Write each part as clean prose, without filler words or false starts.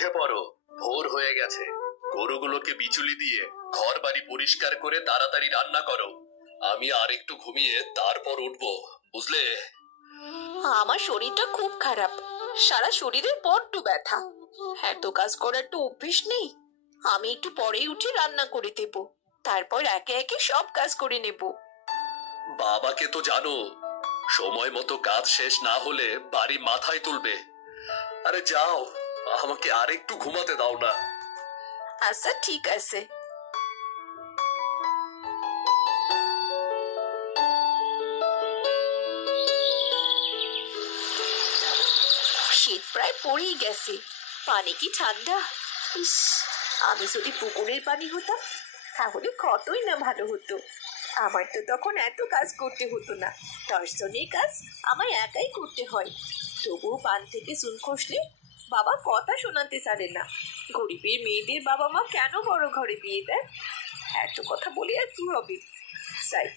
উঠে পড়ো, ভোর হয়ে গেছে। গরুগুলোকে বিচুলি দিয়ে ঘর বাড়ি পরিষ্কার করে তাড়াতাড়ি রান্না করো। আমি আর একটু ঘুমিয়ে তারপর উঠবো, বুঝলে? আমার শরীরটা খুব খারাপ, সারা শরীরে বড্ড ব্যথা। এত কাজ করার তো অভ্যেস নেই। আমি একটু পরেই উঠে রান্না করে দেব, তারপর একে একে সব কাজ করে নেব। বাবাকে তো জানো, সময় মতো কাজ শেষ না হলে বাড়ি মাথায় তুলবে। আরে যাও, আমাকে আর একটু ঘুমাতে দাও না। আচ্ছা ঠিক আছে। শীত প্রায় পড়েই গেছে, পানি কি ঠান্ডা! ইস, আমি যদি পুকুরের পানি হতাম তাহলে কতই না ভালো হতো। আমার তো তখন এত কাজ করতে হতো না, 10 জনের কাজ আমায় একাই করতে হয়। তবুও পান থেকে চুন খসলে বাবা কথা শোনাতে ছাড়ে না। গরিবের মেয়েদের বাবা মা কেন বড় ঘরে বিয়ে দেয়? এত কথা বলে আর কি হবে? যাই,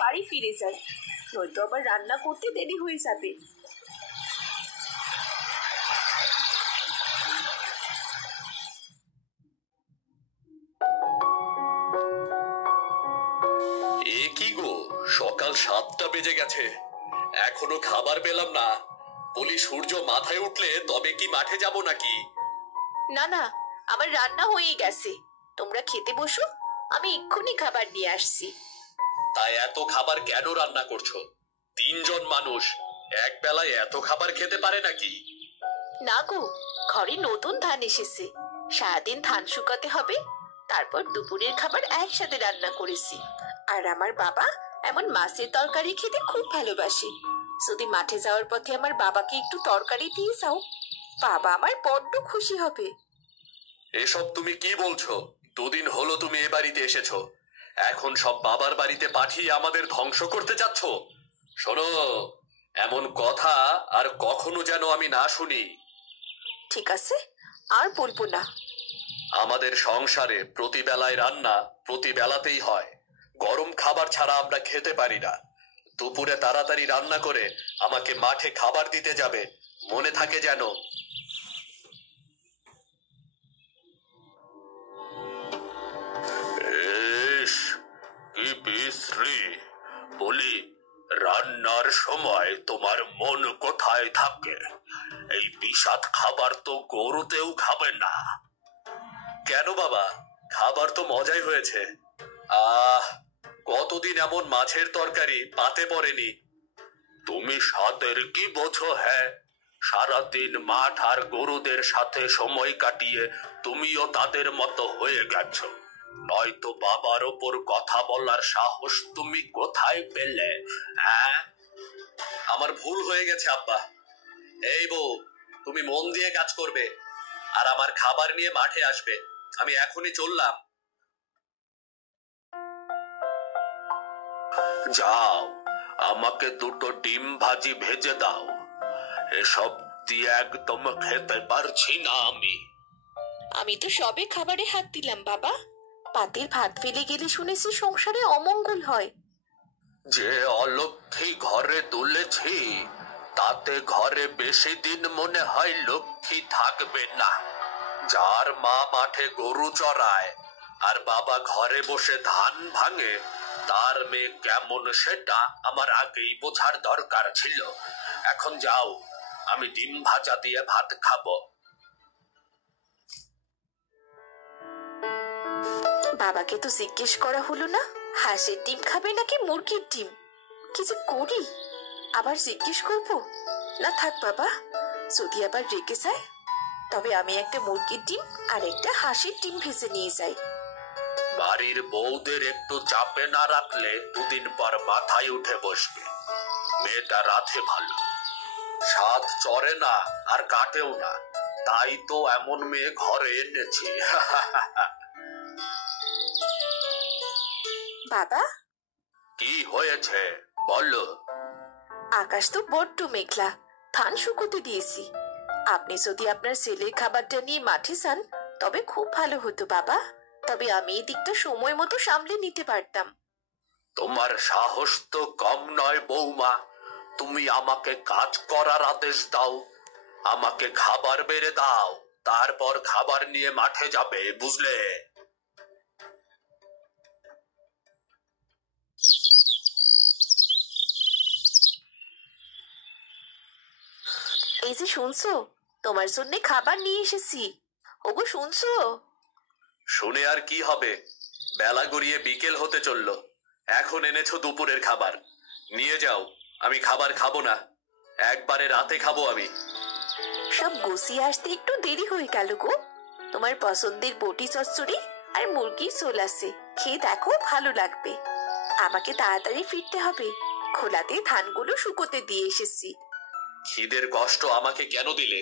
বাড়ি ফিরে যাই, নয়তো আবার রান্না করতে দেরি হয়ে যাবে। এ কি গো, সকাল 7টা বেজে গেছে, এখনো খাবার পেলাম না। বলি সূর্য মাথায় উঠলে তবে কি মাঠে যাব নাকি? না না, আমার রান্না হয়ে গেছে, তোমরা খেতে বসো, আমি এক্ষুনি খাবার নিয়ে আসছি। তাই এত খাবার কেন রান্না করছো? 3 জন মানুষ এক বেলায় এত খাবার খেতে পারে নাকি? না গো, ঘরে নতুন ধান এসেছে, সারাদিন ধান শুকাতে হবে, তারপর দুপুরের খাবার একসাথে রান্না করেছি। আর আমার বাবা এমন মাছের তরকারি খেতে খুব ভালোবাসে। যদি মাঠে যাওয়ার পথে আমার বাবাকে একটু তরকারি দিয়ে যাও, বাবা আমার বড্ড খুশি হবে। এসব তুমি কি বলছো? 2 দিন হলো তুমি এ বাড়িতে এসেছো, এখন সব বাবার বাড়িতে পাঠিয়ে আমাদের ধ্বংস করতে যাচ্ছ? শোনো, এমন কথা আর কখনো যেন আমি না শুনি। ঠিক আছে, আর বলবো না। আমাদের সংসারে প্রতি বেলায় রান্না প্রতি বেলাতেই হয়, গরম খাবার ছাড়া আমরা খেতে পারি না। দুপুরে তাড়াতাড়ি রান্না করে আমাকে মাঠে খাবার দিতে যাবে, মনে থাকে যেন। ইস, কি বিশ্রী! বলি, রান্নার সময় তোমার মন কোথায় থাকে? এই বিষাদ খাবার তো গরুতেও খাবে না। কেন বাবা, খাবার তো মজাই হয়েছে। আহ, কতদিন এমন মাছের তরকারি পাতে পড়েনি। তুমি স্বাদের কি বোঝো? হ্যাঁ, সারাদিন মাঠ আর গরুদের সাথে সময় কাটিয়ে তুমিও তাদের মতো হয়ে গেছো। নয়তো বাবার ওপর কথা বলার সাহস তুমি কোথায় পেলে? হ্যাঁ, আমার ভুল হয়ে গেছে আব্বা। এই বউ, তুমি মন দিয়ে কাজ করবে আর আমার খাবার নিয়ে মাঠে আসবে। আমি এখনই চললাম। যাও, আমাকে 2টো ডিম ভাজি ভেজে দাও। এসব দিয়ে একদম খেতে পারছি না আমি। আমি তো সবে খাবারে হাত দিলাম বাবা, পাতিল ভাত ফেলে গেলে শুনেছি সংসারে অমঙ্গল হয়। যে অলক্ষী ঘরে তুলেছি, তাতে ঘরে বেশি দিন মনে হয় লক্ষ্মী থাকবে না। যার মা মাঠে গরু চড়ায় আর বাবা ঘরে বসে ধান ভাঙে, তার মেয়ে কেমন সেটা আমার আগেই বোঝার দরকার ছিল। এখন যাও, আমি ডিম ভাজা দিয়ে ভাত খাবো। বাবাকে তো জিজ্ঞেস করা হলো না হাঁসের ডিম খাবে নাকি মুরগির ডিম। কি যে করি, আবার জিজ্ঞেস করবো? না থাক বাবা, যদি আবার রেগে যায় তবে আমি একটা মুরগির ডিম আর একটা হাঁসের ডিম ভেজে নিয়ে যাই। বাড়ির বউদের একটু চাপে না রাখলে 2 দিন পর মাথায় উঠে বসবে। মেয়েটা রাতে ভালো, স্বাদ চড়ে না আর কাটেও না, তাই তো এমন মেয়ে ঘরে এনেছি। বাবা, কি হয়েছে বলো? আকাশ তো বড্ড মেঘলা, ধান শুকোতে দিয়েছি। আপনি যদি আপনার ছেলের খাবারটা নিয়ে মাঠে যান তবে খুব ভালো হতো বাবা, তবে আমি এই দিকটা সময় মতো সামলে নিতে পারতাম। তোমার সাহস তো কম নয় বৌমা, তুমি আমাকে কাজ করার আদেশ দাও, আমাকে খাবার বেড়ে দাও, তারপর খাবার নিয়ে মাঠে যাবে, বুঝলে? এই যে শুনছো, তোমার জন্য খাবার নিয়ে এসেছি। ওগো শুনছো? শুনে আর কি হবে, বেলা গড়িয়ে বিকেল হতে চললো, এখন এনেছো দুপুরের খাবার। নিয়ে যাও, আমি খাবার খাবো না, একবারে রাতে খাবো আমি। সব গুছিয়ে আসতে একটু দেরি হয়ে গেল গো। তোমার পছন্দের বটি চচ্চড়ি আর মুরগির ঝোল আছে, খেয়ে দেখো, ভালো লাগবে। আমাকে তাড়াতাড়ি ফিরতে হবে, খোলাতে ধানগুলো শুকোতে দিয়ে এসেছি। খিদের কষ্ট আমাকে কেন দিলে?